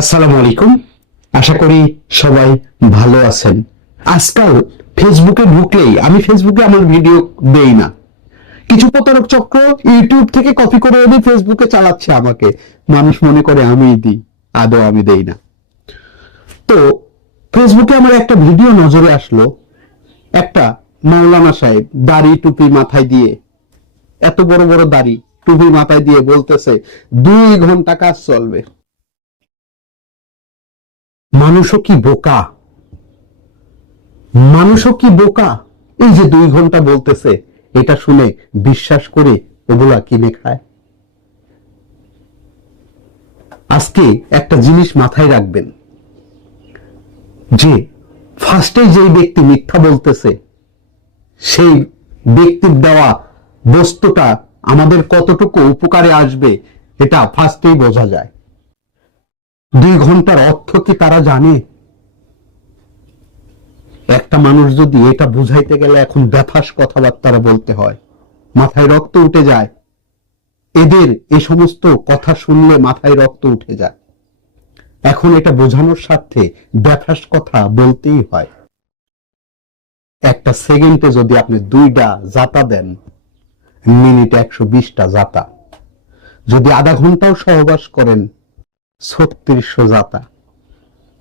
আসসালামু আলাইকুম। আশা করি সবাই ভালো আছেন। আজকাল ফেসবুকে ঢুকলেই আমি ফেসবুকে আমার ভিডিও দেই না, কিছু প্রতারক চক্র ইউটিউব থেকে কপি করে এনে ফেসবুকে চালাচ্ছে আমাকে। মানুষ মনে করে আমিই দিই, আদৌ আমি দেই না। তো ফেসবুকে আমার একটা ভিডিও নজরে আসলো, একটা মাওলানা সাহেব দাড়ি টুপি মাথায় দিয়ে, এত বড় বড় দাড়ি টুপি মাথায় দিয়ে বলতেছে 2 ঘন্টা কাজ চলবে। মানুষও কি বোকা, মানুষও কি বোকা। এই যে 2 ঘন্টা বলতেছে, এটা শুনে বিশ্বাস করে ওগুলা কিনে খায়। আজকে একটা জিনিস মাথায় রাখবেন যে ফার্স্টে যেই ব্যক্তি মিথ্যা বলতেছে, সেই ব্যক্তির দেওয়া বস্তুটা আমাদের কতটুকু উপকারে আসবে এটা ফার্স্টেই বোঝা যায়। 2 ঘন্টার অর্থ কি তারা জানে? একটা মানুষ যদি এটা বুঝাইতে গেলে এখন বেফাস কথাবার্তা বলতে হয়, মাথায় রক্ত উঠে যায়। এদের এই সমস্ত কথা শুনলে মাথায় রক্ত উঠে যায়। এখন এটা বোঝানোর স্বার্থে বেফাস কথা বলতেই হয়। একটা সেকেন্ডে যদি আপনি 2টা জাতা দেন, মিনিটে 120টা জাতা। যদি আধা ঘন্টাও সহবাস করেন, 3600 জাতা।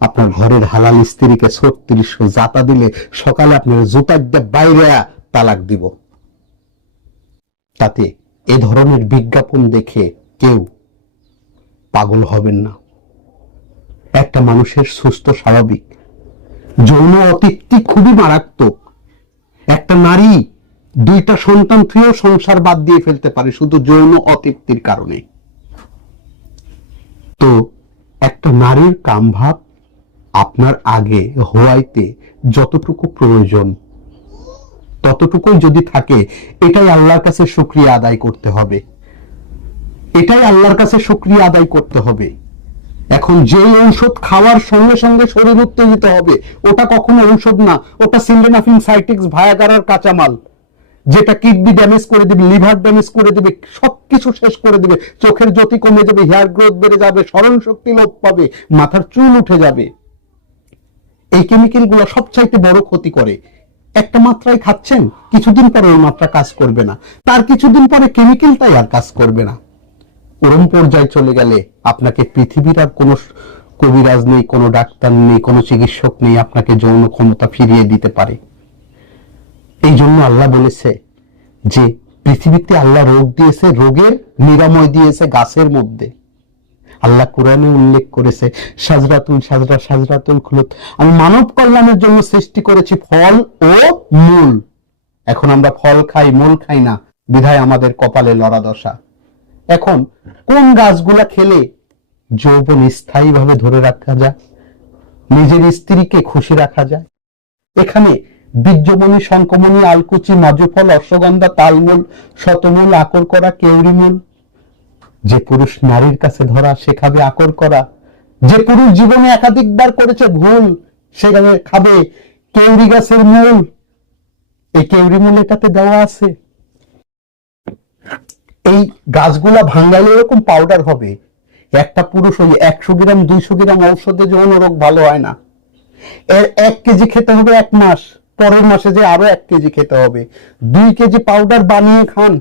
আপনার ঘরের হালাল স্ত্রীকে 3600 জাতা দিলে সকালে আপনার জুতার বাইরে তালাক দিব। তাতে এ ধরনের বিজ্ঞাপন দেখে কেউ পাগল হবেন না। একটা মানুষের সুস্থ স্বাভাবিক যৌন অতৃপ্তি খুবই মারাত্মক। একটা নারী 2টা সন্তান থুয়েও সংসার বাদ দিয়ে ফেলতে পারে শুধু যৌন অতৃপ্তির কারণে। তো একটা নারীর কামভাব আপনার আগে হওয়াইতে যতটুকু প্রয়োজন ততটুকুই যদি থাকে, এটাই আল্লাহর কাছে শুকরিয়া আদায় করতে হবে। এটাই আল্লাহর কাছে শুকরিয়া আদায় করতে হবে। এখন যে ঔষধ খাওয়ার সঙ্গে সঙ্গে শরীর উত্তেজিত হবে, ওটা কখনো ঔষধ না, ওটা সিলডেনাফিল, সাইটিক্স, ভায়াগারার কাঁচামাল, যেটা কিডনি ড্যামেজ করে দিবে, লিভার ড্যামেজ করে দিবে, সবকিছু শেষ করে দিবে। চোখের জ্যোতি কমে যাবে, হেয়ার গ্রোথ বেড়ে যাবে, স্মরণ শক্তি লোপ পাবে, মাথার চুল উঠে যাবে। এই কেমিক্যাল গুলো সবচাইতে বড় ক্ষতি করে। একটা মাত্রায় খাচ্ছেন, কিছুদিন পরে ওই মাত্রা কাজ করবে না, তার কিছুদিন পরে কেমিক্যালটাই আর কাজ করবে না। চরম পর্যায়ে চলে গেলে আপনাকে পৃথিবীর আর কোনো কবিরাজ নেই, কোনো ডাক্তার নেই, কোনো চিকিৎসক নেই আপনাকে যৌন ক্ষমতা ফিরিয়ে দিতে পারে। এই জন্য আল্লাহ বলেছে যে পৃথিবীতে আল্লাহ রোগ দিয়েছে, রোগের নিরাময় দিয়েছে গাছের মধ্যে। আল্লাহ কোরআনে উল্লেখ করেছে সাজরাতুল খুলুত, আমি মানব কল্যাণের জন্য সৃষ্টি করেছি ফল ও মূল। এখন আমরা ফল খাই, মূল খাই না, বিধায় আমাদের কপালে লড়া দশা। এখন কোন গাছগুলা খেলে যৌবন স্থায়ীভাবে ধরে রাখা যায়, নিজের স্ত্রীকে খুশি রাখা যায়? এখানে বীর্যমণি, শঙ্খমণি, আলকুচি, মাজুফল, অশ্বগন্ধা, তালমূল, শতমূল, আকর করা, কেউরিমূল। যে পুরুষ নারীর কাছে ধরা শেখাবে আকর করা, যে পুরুষ জীবনে একাধিকবার করেছে ভুল, সে খাবে কেউরি গাছের মূল। এই কেউরি মূল এটাতে দেওয়া আছে। এই গাছগুলা ভাঙ্গালে এরকম পাউডার হবে। একটা পুরুষ ওই 100 গ্রাম 200 গ্রাম ঔষধে যৌন রোগ ভালো হয় না। এর 1 কেজি খেতে হবে 1 মাস, পরের মাসে যে আরো 1 কেজি খেতে হবে। 2 কেজি পাউডার বানিয়ে খান,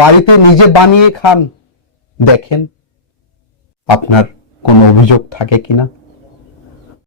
বাড়িতে নিজে বানিয়ে খান, দেখেন আপনার কোনো অভিযোগ থাকে কিনা।